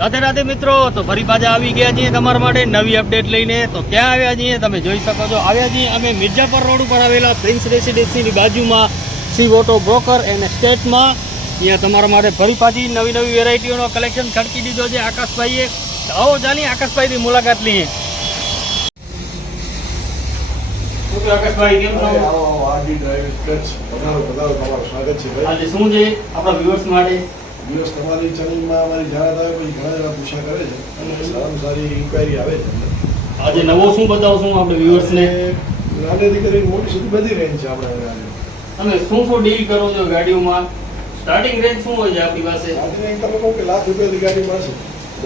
રાધે રાધે મિત્રો, તો ફરી પાછા આવી ગયા છીએ તમારા માટે નવી અપડેટ લઈને. તો ક્યાં આવ્યા છીએ તમે જોઈ શકો છો. આવ્યા છીએ અમે મિર્જાપર રોડ ઉપર આવેલા પ્રિન્સ રેસિડેન્સીની બાજુમાં સી ઓટો બ્રોકર અને સ્ટેટમાં. અહીંયા તમારા માટે ફરી પાછી નવી નવી વેરાયટીઓનો કલેક્શન ખડકી દીધો છે આકાશભાઈએ. તો આવો ચાલી આકાશભાઈની મુલાકાત લઈએ. આકાશભાઈ કેમ છો? સ્વાગત છે. આજે શું છે આપણા વ્યુઅર્સ માટે? દિવસ તમારી ચેનલમાં અમારી જાહેરાત આવે પછી ઘણા જણા પૂછા કરે છે અને સારામાં સારી ઇન્ક્વાયરી આવે છે. આજે નવો શું બતાવશું આપણે વ્યુઅર્સને? નાનેથી કરીને મોટી સુધી બધી રેન્જ છે આપણે. તમે શું શું ડીલ કરો છો ગાડીઓમાં? સ્ટાર્ટિંગ રેન્જ શું હોય છે આપણી પાસે? સ્ટાર્ટિંગ તમે કહો કે લાખ રૂપિયાથી ગાડી મળશે,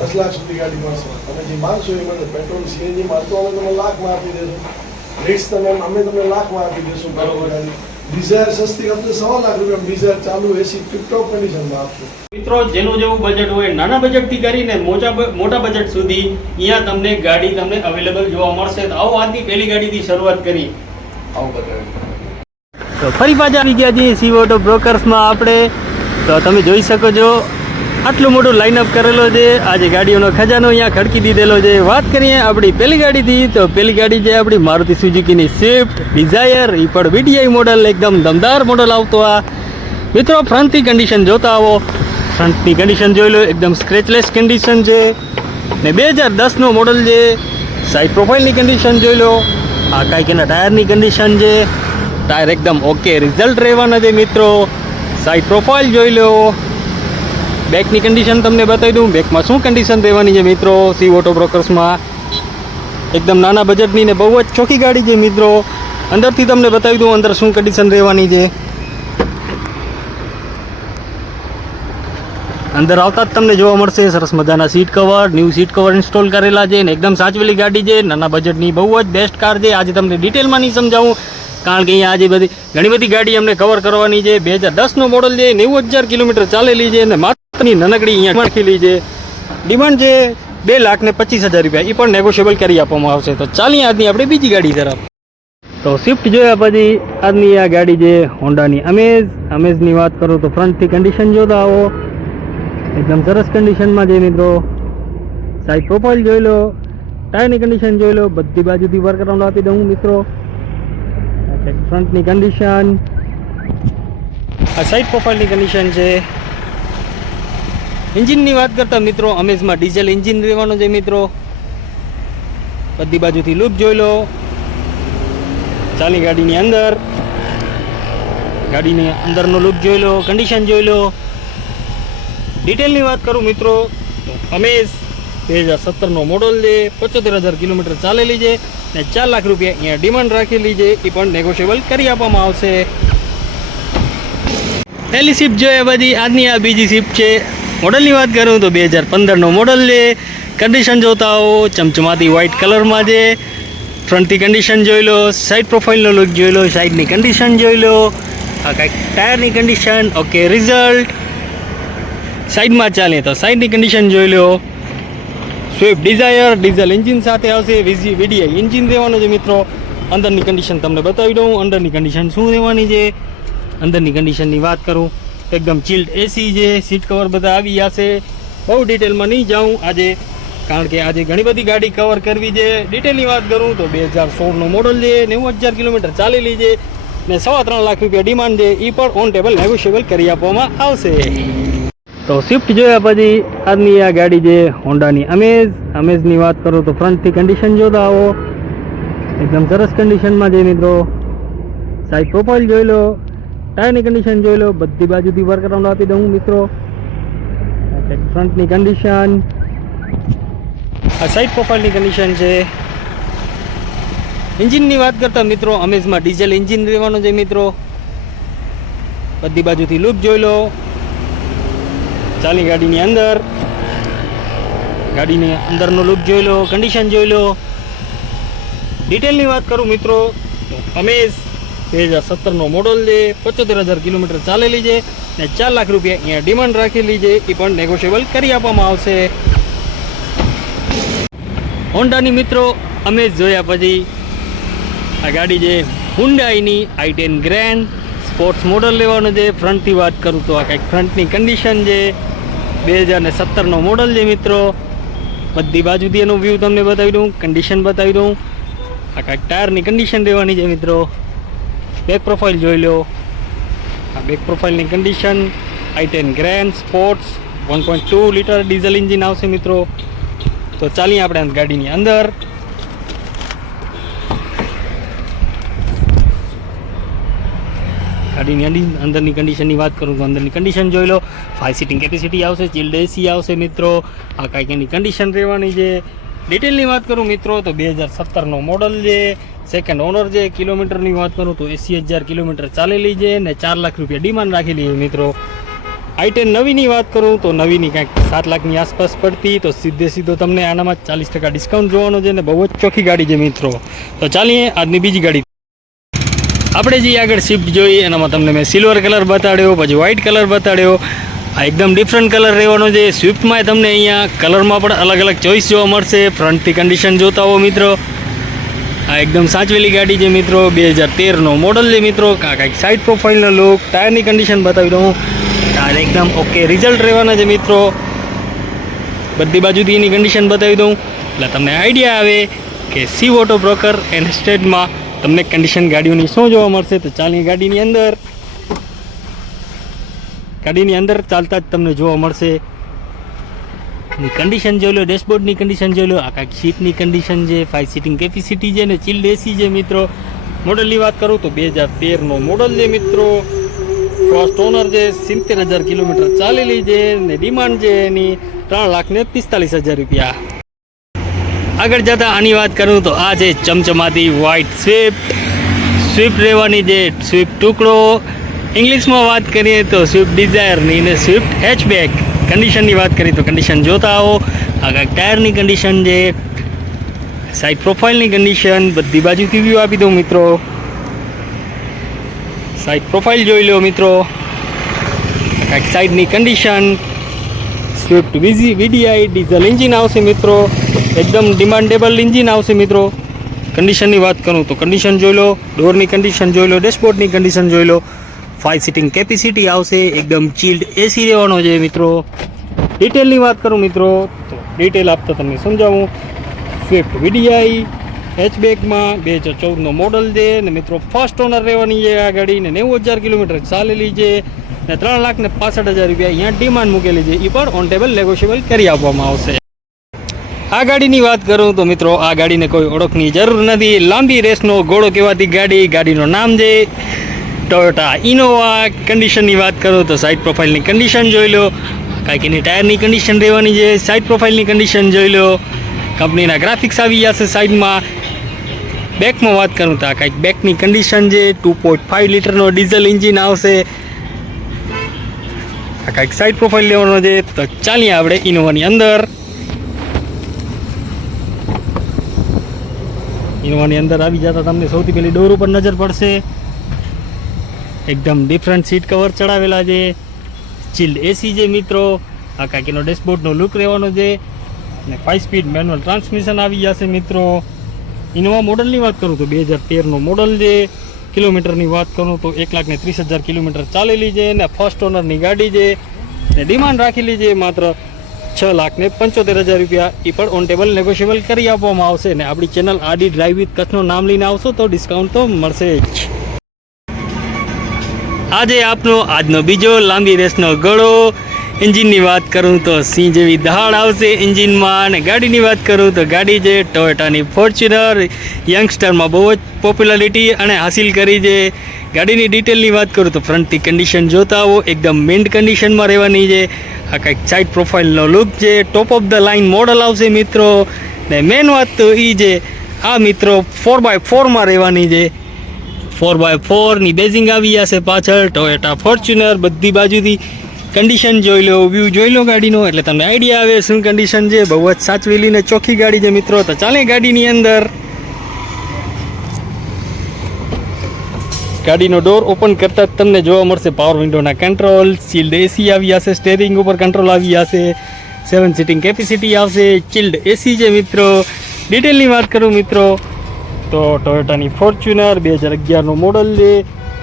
10 લાખ સુધી ગાડી મળશે. તમે જે માનશો એ મળે. પેટ્રોલ સીએનજી માનતો અમે તમે લાખમાં આપી દેશું. રેટ્સ અમે તમને લાખમાં આપી દઈશું. બરોબર. ડિઝાયર સસ્તી આપણે 1.25 લાખ રૂપિયા ડિઝાયર ચાલુ એસી ટિપટોપ કન્ડિશનમાં આપશું. મિત્રો જેનું જેવું બજેટ હોય, નાના બજેટથી કરીને મોટા બજેટ સુધી અહીંયા તમને ગાડી તમને અવેલેબલ જોવા મળશે. તો આવો આજની પહેલી ગાડીથી શરૂઆત કરી. આવું બતાવ્યું. તો ફરી પાછા આવી ગયા છીએ સી ઓટો બ્રોકર્સમાં આપણે. તો તમે જોઈ શકો છો આટલું મોટું લાઇનઅપ કરેલો છે. આજે ગાડીઓનો ખજાનો અહીંયા ખડકી દીધેલો છે. વાત કરીએ આપણી પહેલી ગાડીથી, તો પહેલી ગાડી છે આપણી મારુતિ સુઝુકીની સ્વિફ્ટ ડિઝાયર. એ પણ વીડીઆઈ મોડલ, એકદમ દમદાર મોડલ આવતો. આ મિત્રો ફ્રન્ટથી કન્ડિશન જોતા આવો. ફ્રન્ટની કન્ડિશન જોઈ લો, એકદમ સ્ક્રેચલેસ કન્ડિશન છે ને 2010નો મોડલ છે. સાઈડ પ્રોફાઇલની કન્ડિશન જોઈ લો. આ કાંઈક એના ટાયરની કન્ડિશન છે. ટાયર એકદમ ઓકે રિઝલ્ટ રહેવાના છે મિત્રો. સાઈડ પ્રોફાઇલ જોઈ લો. બેકની કન્ડિશન તમને બતાવી દઉં. બેકમાં શું કન્ડિશન રહેવાની છે મિત્રો સી ઓટો બ્રોકર્સમાં. એકદમ નાના બજેટની ને બહુ જ ચોખ્ખી ગાડી છે મિત્રો. અંદરથી તમને બતાવી દઉં અંદર શું કન્ડિશન રહેવાની છે. અંદર આવતા જ તમને જોવા મળશે સરસ મજાના seat cover, new seat cover install કરેલા છે ને એકદમ સાચવેલી ગાડી છે. નાના બજેટની બહુ જ બેસ્ટ કાર છે. આજે તમને ડિટેલમાં નહીં સમજાવું કારણ કે અહીંયા આજે ઘણી બધી ગાડી અમને કવર કરવાની છે. 2010નો મોડલ છે, 90,000 કિલોમીટર ચાલેલી છે અને માત્રની નનકડી અહીંયા રાખેલી છે. ડિમાન્ડ છે 2,25,000 રૂપિયા. એ પણ નેગોશિયેબલ કરી આપવામાં આવશે. તો ચાલીએ આજની આપણે બીજી ગાડી તરફ. તો સ્વિફ્ટ જોયા પછી આજની આ ગાડી છે હોન્ડાની અમેઝ. અમેઝની વાત કરું તો ફ્રન્ટથી કન્ડિશન જોતા આવો. એકદમ સરસ કન્ડિશનમાં છે મિત્રો. સાઈડ પ્રોફાઇલ જોઈ લો. ટાયરની કન્ડિશન જોઈ લો. બધી બાજુથી વર્ક અરાઉન્ડ આપી દઉં મિત્રો. ફ્રન્ટની કન્ડિશન, આ સાઈડ પ્રોફાઇલની કન્ડિશન છે. એન્જિનની વાત કરતા મિત્રો અમેઝમાં ડીઝલ એન્જિન રહેવાનું છે મિત્રો. બધી બાજુથી લુક જોઈ લો. ચાલી ગાડીની અંદર, ગાડીની અંદરનો લુક જોઈ લો, કન્ડિશન જોઈ લો. ડિટેલની વાત કરું મિત્રો તો અમેઝ 2017નો મોડલ છે. 75,000 કિલોમીટર ચાલેલી છે ને 4 લાખ રૂપિયા અહીંયા ડિમાન્ડ રાખેલી છે. એ પણ નેગોશિયેબલ કરી આપવામાં આવશે. પહેલી શિફ્ટ જોઈએ પછી આજની આ બીજી શિફ્ટ છે. મોડલની વાત કરું તો 2015નો મોડલ છે. કન્ડિશન જોતા હો ચમચમાતી વ્હાઇટ કલરમાં છે. ફ્રન્ટથી કન્ડિશન જોઈ લો. સાઈડ પ્રોફાઇલનો લુક જોઈ લો. સાઈડની કન્ડિશન જોઈ લો. આ કાંઈક ટાયરની કન્ડિશન ઓકે રિઝલ્ટ. સાઈડમાં ચાલે તો સાઈડની કન્ડિશન જોઈ લો. સ્વિફ્ટ ડિઝાયર ડીઝલ એન્જિન સાથે આવશે. વીડીઆઈ એન્જિન રહેવાનું છે મિત્રો. અંદરની કન્ડિશન તમને બતાવી દઉં. અંદરની કન્ડિશન શું રહેવાની છે. અંદરની કન્ડિશનની વાત કરું તો એકદમ ચિલ્ડ એસી છે. સીટ કવર બધા આવી જશે. બહુ ડિટેલમાં નહીં જાઉં આજે કારણ કે આજે ઘણી બધી ગાડી કવર કરવી છે. ડિટેલની વાત કરું તો 2016નો મોડલ છે. 90,000 કિલોમીટર ચાલેલી છે ને 3.25 લાખ રૂપિયા ડિમાન્ડ છે. એ પણ ઓન ટેબલ નેગોશિયેબલ કરી આપવામાં આવશે. તો સ્વિફ્ટ જોયા પછી આજની આ ગાડી છે હોન્ડાની અમેઝ. અમેઝની વાત કરું તો ફ્રન્ટથી કન્ડિશન જોતા આવો. એકદમ સરસ કન્ડિશનમાં છે મિત્રો. સાઈડ પ્રોફાઇલ જોઈ લો. ટાયરની કન્ડિશન જોઈ લો. બધી બાજુથી વર્ક અરાઉન્ડ આપી દઉં મિત્રો. ફ્રન્ટની કન્ડિશન, આ સાઈડ પ્રોફાઇલની કન્ડિશન છે. એન્જિનની વાત કરતા મિત્રો અમેઝમાં ડીઝલ એન્જિન રહેવાનું છે મિત્રો. બધી બાજુથી લુક જોઈ લો. ચાલી ગાડીની અંદર, ગાડીની અંદરનો લુક જોઈ લો. કન્ડિશન જોઈ લો. ડિટેલની વાત કરું મિત્રો તો અમેઝ 2017નો મોડલ છે. 75,000 કિલોમીટર ચાલેલી છે ને 4 લાખ રૂપિયા અહીંયા ડિમાન્ડ રાખેલી છે. એ પણ નેગોશિયેબલ કરી આપવામાં આવશે. હોન્ડાની મિત્રો અમેઝ જોયા પછી આ ગાડી છે હુન્ડાઈની i10 ગ્રેન્ડ સ્પોર્ટ્સ મોડલ લેવાનું છે. ફ્રન્ટથી વાત કરું તો આ કંઈક ફ્રન્ટની કન્ડિશન છે. 2017નો મોડલ છે મિત્રો. બધી બાજુથી એનો વ્યૂ તમને બતાવી દઉં, કન્ડિશન બતાવી દઉં. આ કાંઈક ટાયરની કન્ડિશન રહેવાની છે મિત્રો. બેક પ્રોફાઇલ જોઈ લો. આ બેક પ્રોફાઇલની condition i10 grand sports 1.2 litre diesel engine આવશે મિત્રો. તો ચાલીએ આપણે ગાડીની અંદર. ગાડીની અંદરની કન્ડિશનની વાત કરું તો અંદરની કન્ડિશન જોઈ લો. 5 સીટિંગ કેપેસિટી આવશે, ચિલ્ડ એસી આવશે મિત્રો. આ કાંઈક એની કન્ડિશન રહેવાની છે. ડિટેલની વાત કરું મિત્રો તો 2017નો મોડલ છે, સેકન્ડ ઓનર છે. કિલોમીટરની વાત કરું તો 80,000 કિલોમીટર ચાલેલી છે ને 4 લાખ રૂપિયા ડિમાન્ડ રાખેલી છે મિત્રો. i10 નવીની વાત કરું તો નવીની કાંઈક 7 લાખની આસપાસ પડતી. તો સીધો તમને આનામાં 40% ડિસ્કાઉન્ટ જોવાનો છે ને બહુ જ ચોખ્ખી ગાડી છે મિત્રો. તો ચાલીએ આજની બીજી ગાડી. આપણે જે આગળ સ્વિફ્ટ જોઈ એનામાં તમને મેં સિલ્વર કલર બતાડ્યો, પછી વ્હાઇટ કલર બતાડ્યો. આ એકદમ ડિફરન્ટ કલર રહેવાનો છે. સ્વિફ્ટમાં તમને અહીંયા કલરમાં પણ અલગ અલગ ચોઈસ જોવા મળશે. ફ્રન્ટથી કન્ડિશન જોતા હો મિત્રો. આ એકદમ સાચવેલી ગાડી છે મિત્રો. 2013નો મોડલ છે મિત્રો. કાંઈક સાઇડ પ્રોફાઇલનો લુક, ટાયરની કન્ડિશન બતાવી દઉં. ટાયર એકદમ ઓકે રિઝલ્ટ રહેવાના છે મિત્રો. બધી બાજુથી એની કન્ડિશન બતાવી દઉં એટલે તમને આઈડિયા આવે કે સી ઓટો બ્રોકર એન્ડ સ્ટેટમાં તમને કન્ડિશન ગાડીઓની શું જોવા મળશે. તો ચાલીએ ગાડીની અંદર ચાલતા જ તમને જોવા મળશે. કન્ડિશન જોઈ લો, ડેશબોર્ડની કન્ડિશન જોઈ લો. આ કાંઈક સીટની કન્ડિશન છે, 5 સીટિંગ કેપેસિટી છે ને ચિલ્ડ એસી છે મિત્રો. મોડલની વાત કરું તો 2013નો મોડલ છે મિત્રો. ફર્સ્ટ ઓનર છે, 70,000 કિલોમીટર ચાલેલી છે ને ડિમાન્ડ છે એની 3,45,000 રૂપિયા. આગળ જતાં આની વાત કરું તો આ છે ચમચમાતી વ્હાઇટ સ્વિફ્ટ રહેવાની છે. સ્વિફ્ટ ટુકડો ઇંગ્લિશમાં વાત કરીએ તો સ્વિફ્ટ ડિઝાયરની ને સ્વિફ્ટ હેચબેક. કન્ડિશનની વાત કરીએ તો કન્ડિશન જોતા આવો. આ કાંઈક ટાયરની કન્ડિશન છે, સાઇડ પ્રોફાઇલની કન્ડિશન. બધી બાજુથી વ્યૂ આપી દઉં મિત્રો. સાઇડ પ્રોફાઇલ જોઈ લો મિત્રો. કાંઈક સાઇડની condition. Swift VDI diesel engine આવશે મિત્રો. એકદમ ડિમાન્ડેબલ એન્જિન આવશે મિત્રો. કન્ડિશનની વાત કરું તો કન્ડિશન જોઈ લો, ડોરની કન્ડિશન જોઈ લો, ડેશબોર્ડની કન્ડિશન જોઈ લો. 5 સીટિંગ કેપેસિટી આવશે. એકદમ ચિલ્ડ એસી રહેવાનો છે મિત્રો. ડિટેલની વાત કરું મિત્રો તો ડિટેલ આપતા તમને સમજાવું. સ્વિફ્ટ વીડીઆઈ હેચબેકમાં 2014નો મોડલ છે ને મિત્રો. ફર્સ્ટ ઓનર રહેવાની છે આ ગાડી ને 90,000 કિલોમીટર ચાલેલી છે ને 3,65,000 રૂપિયા અહીંયા ડિમાન્ડ મૂકેલી છે. એ પણ ઓન ટેબલ નેગોશિયેબલ કરી આપવામાં આવશે. આ ગાડીની વાત કરું તો મિત્રો આ ગાડીને કોઈ ઓળખની જરૂર નથી. લાંબી રેસનો ઘોડો કહેવાતી ગાડી. ગાડીનું નામ છે ટોયોટા ઇનોવા. કન્ડિશનની વાત કરું તો સાઇડ પ્રોફાઇલની કન્ડિશન જોઈ લો. કાંઈક એની ટાયરની કન્ડિશન રહેવાની છે. સાઇડ પ્રોફાઇલની કન્ડિશન જોઈ લો. કંપનીના ગ્રાફિક્સ આવી જશે સાઇડમાં. બેકમાં વાત કરું તો આ કાંઈક બેકની કન્ડિશન છે. 2.5 લીટરનો ડીઝલ એન્જિન આવશે. આ કાંઈક સાઇડ પ્રોફાઇલ લેવાનો છે. તો ચાલીએ આપણે ઇનોવાની અંદર. ઇનોવાની અંદર આવી જતા તમને સૌથી પહેલી ડોર ઉપર નજર પડશે. એકદમ ડિફરન્ટ સીટ કવર ચડાવેલા છે. ચિલ્ડ એસી છે મિત્રો. આ કાંઈકનો ડેશબોર્ડનો લુક રહેવાનો છે અને 5 સ્પીડ મેન્યુઅલ ટ્રાન્સમિશન આવી જશે મિત્રો. ઇનોવા મોડલની વાત કરું તો 2013નો મોડલ છે. કિલોમીટરની વાત કરું તો 1,30,000 કિલોમીટર ચાલેલી છે ને ફર્સ્ટ ઓનરની ગાડી છે ને ડિમાન્ડ રાખેલી છે માત્ર 6,75,000 રૂપિયા. એ પણ ઓન ટેબલ નેગોશિયેબલ કરી આપવામાં આવશે ને આપણી ચેનલ આડી ડ્રાઈવ વિથ કચ્છનું નામ લઈને આવશો તો ડિસ્કાઉન્ટ તો મળશે જ. આજે આપનો આજનો બીજો લાંબી રેસનો ઘોડો. એન્જિનની વાત કરું તો સિંહ જેવી દહાડ આવશે એન્જિનમાં. અને ગાડીની વાત કરું તો ગાડી છે ટોયોટાની ફોર્ચ્યુનર. યંગસ્ટરમાં બહુ જ પોપ્યુલારિટી અને હાસિલ કરી છે. ગાડીની ડિટેલની વાત કરું તો ફ્રન્ટથી કન્ડિશન જોતા આવો. એકદમ મિન્ટ કન્ડિશનમાં રહેવાની છે. આ કંઈક સાઇડ પ્રોફાઇલનો લુક છે. ટોપ ઓફ ધ લાઇન મોડલ આવશે મિત્રો. ને મેન વાત તો એ છે આ મિત્રો 4x4માં રહેવાની છે. 4x4ની બેઝિંગ આવી જશે પાછળ. Toyota Fortuner. બધી બાજુથી કન્ડિશન જોઈ લો, વ્યૂ જોઈ લો ગાડીનો એટલે તમને આઈડિયા આવે શું કન્ડિશન છે. બહુ જ સાચવેલી ને ચોખ્ખી ગાડી છે મિત્રો. તો ચાલે ગાડીની અંદર. ગાડીનો ડોર ઓપન કરતાં જ તમને જોવા મળશે પાવર વિન્ડોના કંટ્રોલ. ચિલ્ડ એસી આવી જશે. સ્ટેરિંગ ઉપર કંટ્રોલ આવી જશે. 7 સીટિંગ કેપેસિટી આવશે. ચિલ્ડ એસી છે મિત્રો. ડિટેલની વાત કરું મિત્રો તો ટોયોટાની ફોર્ચ્યુનર 2011નો મોડલ છે.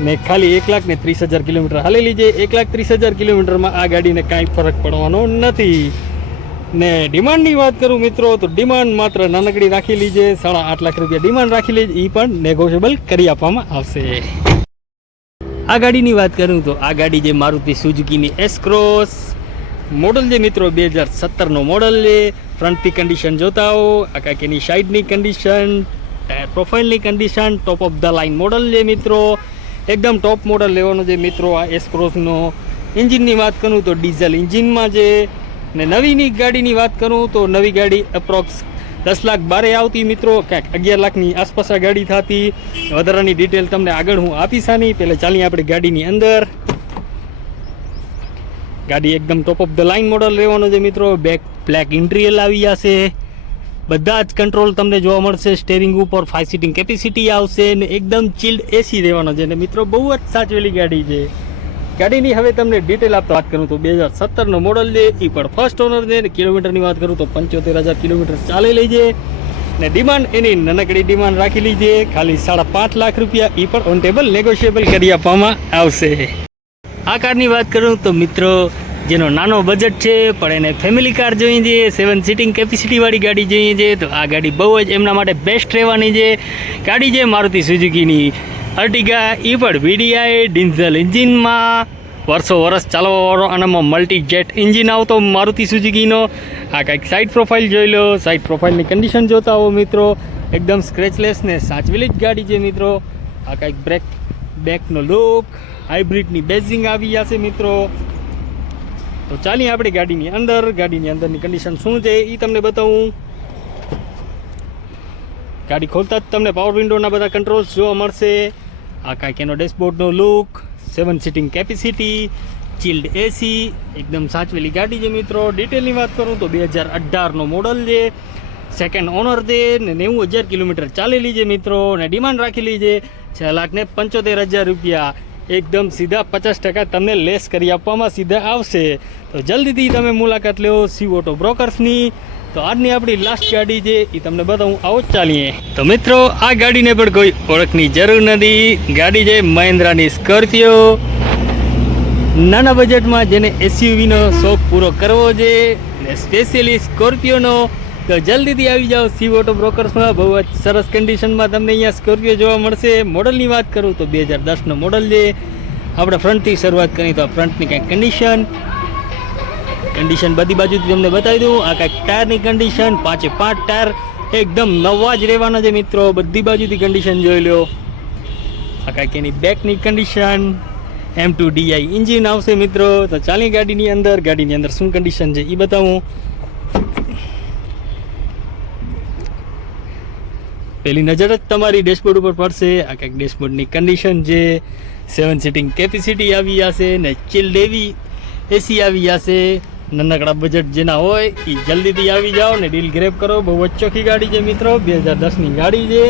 ને ખાલી 1,30,000 કિલોમીટર હાલેલી છે. 1,30,000 કિલોમીટરમાં આ ગાડીને કાંઈ ફરક પડવાનો નથી. ને ડિમાન્ડની વાત કરું મિત્રો તો ડિમાન્ડ માત્ર નાનકડી રાખેલી છે, 8.5 લાખ રૂપિયા ડિમાન્ડ રાખેલી છે. એ પણ નેગોશિયેબલ કરી આપવામાં આવશે. આ ગાડીની વાત કરું તો આ ગાડી જે મારુતિ સુઝુકીની S-Cross મોડલ છે મિત્રો, 2017નો મોડલ છે. ફ્રન્ટથી કન્ડિશન જોતા હો, આ કાંઈની સાઈડની કન્ડિશન, ટાયર પ્રોફાઇલની condition, top of the line model છે મિત્રો. એકદમ ટોપ મોડલ લેવાનો છે મિત્રો આ S-Crossનો. એન્જિનની વાત કરું તો ડીઝલ એન્જિનમાં છે. ને નવીની ગાડીની વાત કરું તો નવી ગાડી અપ્રોક્સ 10 લાખ બારે આવતી મિત્રો, ક્યાંક 11 લાખની આસપાસ આ ગાડી થતી. વધારાની ડિટેલ તમને આગળ હું આપીશ આની. પહેલાં ચાલીએ આપણે ગાડીની અંદર. ગાડી એકદમ ટોપ ઓફ ધ લાઇન મોડલ રહેવાનો છે મિત્રો. બેક બ્લેક ઇન્ટિરિયર આવી જશે. બધા જ કંટ્રોલ તમને જોવા મળશે. સ્ટેરિંગ ઉપર 5 સીટિંગ કેપેસિટી આવશે ને એકદમ ચિલ્ડ એસી રહેવાનો છે. ને મિત્રો બહુ જ સાચવેલી ગાડી છે. ગાડીની હવે તમને ડિટેલ આપતા વાત કરું તો 2017નો મોડલ છે. એ પણ ફર્સ્ટ ઓનર છે. ને કિલોમીટરની વાત કરું તો 75,000 કિલોમીટર ચાલેલી છે. ને ડિમાન્ડ એની નાનકડી ડિમાન્ડ રાખેલી છે, ખાલી 5.5 લાખ રૂપિયા. એ પણ ઓન ટેબલ નેગોશિયેબલ કરી આપવામાં આવશે. આ કારની વાત કરું તો મિત્રો જેનો નાનો બજેટ છે પણ એને ફેમિલી કાર જોઈએ છે, 7 સીટિંગ કેપેસિટીવાળી ગાડી જોઈએ છે, તો આ ગાડી બહુ જ એમના માટે બેસ્ટ રહેવાની છે. ગાડી છે મારુતિ સુઝુકીની અર્ટિગા. એ પણ VDI ડીઝલ એન્જિનમાં, વર્ષ ચાલવાવાળો. આનામાં મલ્ટી જેટ એન્જિન આવતો મારુતિ સુઝુકીનો. આ કાંઈક સાઇડ પ્રોફાઇલ જોઈ લો. સાઇડ પ્રોફાઇલની કન્ડિશન જોતા હો મિત્રો, એકદમ સ્ક્રેચલેસ ને સાચવેલી જ ગાડી છે મિત્રો. આ કાંઈક બેકનો લુક, હાઇબ્રિડની બેઝિંગ આવી જશે મિત્રો. તો ચાલીએ આપણે ગાડીની અંદર. ગાડીની અંદરની કન્ડિશન શું છે એ તમને બતાવું. ગાડી ખોલતા જ તમને પાવર વિન્ડોના બધા કંટ્રોલ્સ જોવા મળશે. આ કાંઈક એનો ડેશબોર્ડનો લુક, 7 સીટિંગ કેપેસિટી, ચિલ્ડ એસી, એકદમ સાચવેલી ગાડી છે મિત્રો. ડિટેલની વાત કરું તો 2018નો મોડલ છે, સેકન્ડ ઓનર છે ને 90,000 કિલોમીટર ચાલેલી છે મિત્રો. ને ડિમાન્ડ રાખેલી છે 6,75,000 રૂપિયા. એકદમ સીધા 50% તમને લેસ કરી આપવામાં સીધા આવશે. તો જલ્દીથી તમે મુલાકાત લો શિવ ઓટો બ્રોકર્સની. તો આજની આપણી લાસ્ટ ગાડી છે એ તમને બતાવું. આવો ચાલીએ. તો મિત્રો આ ગાડીને પણ કોઈ ઓળખની જરૂર નથી. ગાડી છે મહિન્દ્રાની સ્કોર્પિયો. નાના બજેટમાં જેને SUVનો શોખ પૂરો કરવો છે ને સ્પેશિયલી સ્કોર્પિયોનો, તો જલ્દીથી આવી જાઓ શિવ ઓટો બ્રોકર્સમાં. બહુ જ સરસ કન્ડિશનમાં તમને અહીંયા સ્કોર્પિયો જોવા મળશે. મોડલની વાત કરું તો 2010નો મોડલ છે. આપણે ફ્રન્ટથી શરૂઆત કરીએ તો ફ્રન્ટની કંઈક કન્ડિશન બધી બાજુથી તમને બતાવી દઉં. આ કાંઈક ટાયરની કન્ડિશન, 5 ટાયર એકદમ નવા જ રહેવાના છે મિત્રો. બધી બાજુથી કન્ડિશન જોઈ લો. આ કાંઈક એની બેકની કન્ડિશન, M2DI એન્જિન આવશે મિત્રો. તો ચાલી ગાડીની અંદર શું કન્ડિશન છે એ બતાવું. પહેલી નજર જ તમારી ડેશબોર્ડ ઉપર પડશે. આ કંઈક ડેશબોર્ડની કન્ડિશન છે. 7 સીટિંગ કેપેસિટી આવી જશે ને ચિલ્ડ એવી એસી આવી જશે. નાનકડા બજેટ જેના હોય એ જલ્દીથી આવી જાઓ ને ડીલ ગ્રેપ કરો. બહુ જ ચોખ્ખી ગાડી છે મિત્રો. 2010ની ગાડી છે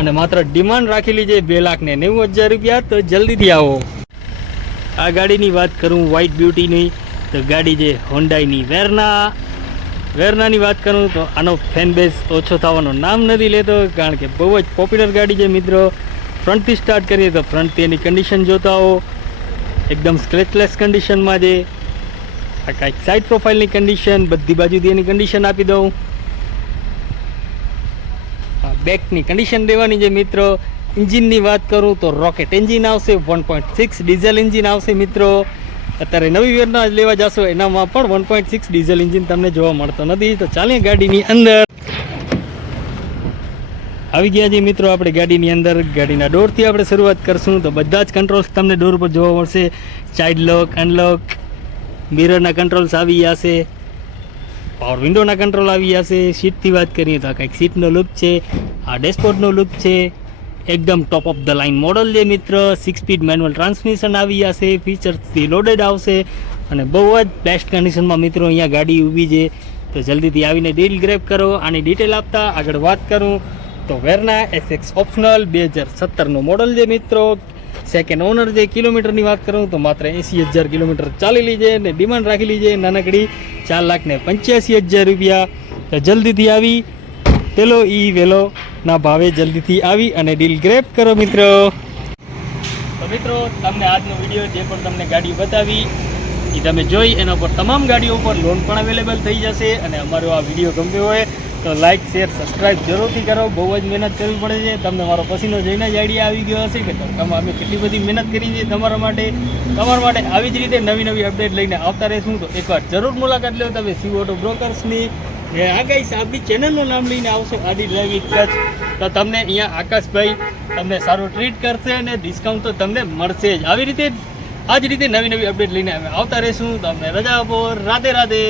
અને માત્ર ડિમાન્ડ રાખેલી છે 2,90,000 રૂપિયા. તો જલ્દીથી આવો. આ ગાડીની વાત કરું વ્હાઇટ બ્યુટીની, તો ગાડી છે હોન્ડાઈની વેરનાની વાત કરું તો આનો ફેન બેઝ ઓછો થવાનું નામ નથી લેતો, કારણ કે બહુ જ પોપ્યુલર ગાડી છે મિત્રો. ફ્રન્ટથી સ્ટાર્ટ કરીએ તો ફ્રન્ટથી એની કન્ડિશન જોતા હો, એકદમ સ્ક્રેચલેસ કન્ડિશનમાં છે. આ કાંઈક સાઇડ પ્રોફાઇલની કન્ડિશન, બધી બાજુથી એની કન્ડિશન આપી દઉં. બેકની કન્ડિશન દેવાની છે મિત્રો. એન્જિનની વાત કરું તો રોકેટ એન્જિન આવશે, 1.6 ડીઝલ એન્જિન આવશે મિત્રો. અત્યારે નવી વેરના લેવા જશો એનામાં પણ 1.6 ડીઝલ એન્જિન તમને જોવા મળતો નથી. તો ચાલીએ ગાડીની અંદર. આવી ગયા છીએ મિત્રો આપણે ગાડીની અંદર. ગાડીના ડોરથી આપણે શરૂઆત કરશું તો બધા જ કંટ્રોલ્સ તમને ડોર પર જોવા મળશે. ચાઇલ્ડ લોક, અનલોક, મિરરના કંટ્રોલ્સ આવી જશે, પાવર વિન્ડોના કંટ્રોલ આવી જશે. સીટથી વાત કરીએ તો આ કંઈક સીટનો લુક છે. આ ડેશબોર્ડનો લુક છે. એકદમ ટોપ ઓફ ધ લાઇન મોડલ છે મિત્ર. 6 સ્પીડ મેન્યુઅલ ટ્રાન્સમિશન આવી જશે. ફીચર્સથી લોડેડ આવશે અને બહુ જ બેસ્ટ કન્ડિશનમાં મિત્રો અહીંયા ગાડી ઊભી છે. તો જલ્દીથી આવીને ડીલ ગ્રેપ કરો. આની ડિટેલ આપતા આગળ વાત કરું તો વેરના SX ઓપ્શનલ 2017નો મોડલ છે મિત્રો. સેકન્ડ ઓનર છે. કિલોમીટરની વાત કરું તો માત્ર 80,000 કિલોમીટર ચાલેલી છે ને ડિમાન્ડ રાખેલી છે નાનકડી 4,85,000 રૂપિયા. તો જલ્દીથી આવી પેલો વેલો ના ભાવે જલ્દીથી આવી અને ડીલ ગ્રેપ કરો મિત્રો. તો મિત્રો તમને આજનો વિડીયો જે પણ તમને ગાડી બતાવી એ તમે જોઈ એના પર તમામ ગાડીઓ ઉપર લોન પણ અવેલેબલ થઈ જશે. અને અમારો આ વિડીયો ગમ્યો હોય તો લાઇક શેર સબસ્ક્રાઇબ જરૂરથી કરો. બહુ જ મહેનત કરવી પડે છે. તમને મારો પસીનો જોઈને જ આઈડિયા આવી ગયો હશે કે અમે કેટલી બધી મહેનત કરી છે તમારા માટે આવી જ રીતે નવી નવી અપડેટ લઈને આવતા રહેશું. તો એકવાર જરૂર મુલાકાત લો તમે શિવ ઓટો બ્રોકર્સની. આ ગાઈસ આપણી ચેનલનું નામ લઈને આવશો આદિ ડ્રાઇવિંગ કચ્છ, તો તમને અહીંયા આકાશભાઈ તમને સારું ટ્રીટ કરશે અને ડિસ્કાઉન્ટ તો તમને મળશે જ. આવી રીતે આ જ રીતે નવી નવી અપડેટ લઈને અમે આવતા રહીશું. તમને રજા આપો. રાધે રાધે.